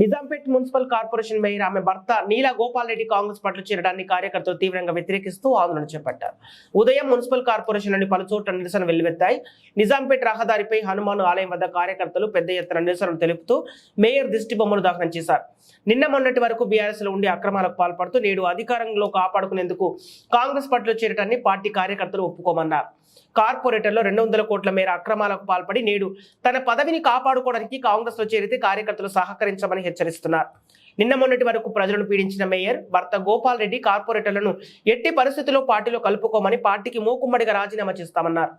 Nizampet municipal corporation mayor ఆమె భర్త నీలా గోపాల్ రెడ్డి కాంగ్రెస్ పార్టీలో చేరడాన్ని కార్యకర్తలు తీవ్రంగా వ్యతిరేకిస్తూ ఆందోళన చేపట్టారు. ఉదయం మున్సిపల్ కార్పొరేషన్లోని పలు చోట్ల నిరసన వెల్లువెత్తాయి. నిజాంపేట్ రహదారిపై హనుమాన్ ఆలయం వద్ద కార్యకర్తలు పెద్ద ఎత్తున నిరసనలు తెలుపుతూ మేయర్ దిష్టి బొమ్మను దహనం చేశారు. నిన్న మొన్నటి వరకు బీఆర్ఎస్ లో ఉండి అక్రమాలకు పాల్పడుతూ నేడు అధికారంలో కాపాడుకునేందుకు కాంగ్రెస్ పార్టీలో చేరటాన్ని పార్టీ కార్యకర్తలు ఒప్పుకోమన్నారు. కార్పొరేటర్లో 200 కోట్ల మేర అక్రమాలకు పాల్పడి నేడు తన పదవిని కాపాడుకోవడానికి కాంగ్రెస్ లో చేరితే కార్యకర్తలు సహకరించమని హెచ్చరిస్తున్నారు. నిన్న మొన్నటి వరకు ప్రజలను పీడించిన మేయర్ భర్త గోపాల్ రెడ్డి కార్పొరేటర్లను ఎట్టి పరిస్థితుల్లో పార్టీలో కలుపుకోమని పార్టీకి మూకుమ్మడిగా రాజీనామా చేస్తామన్నారు.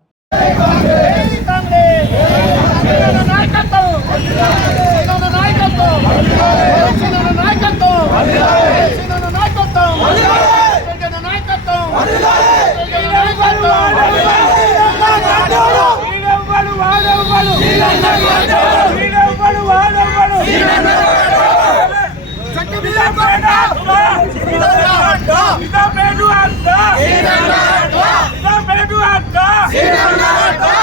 Kita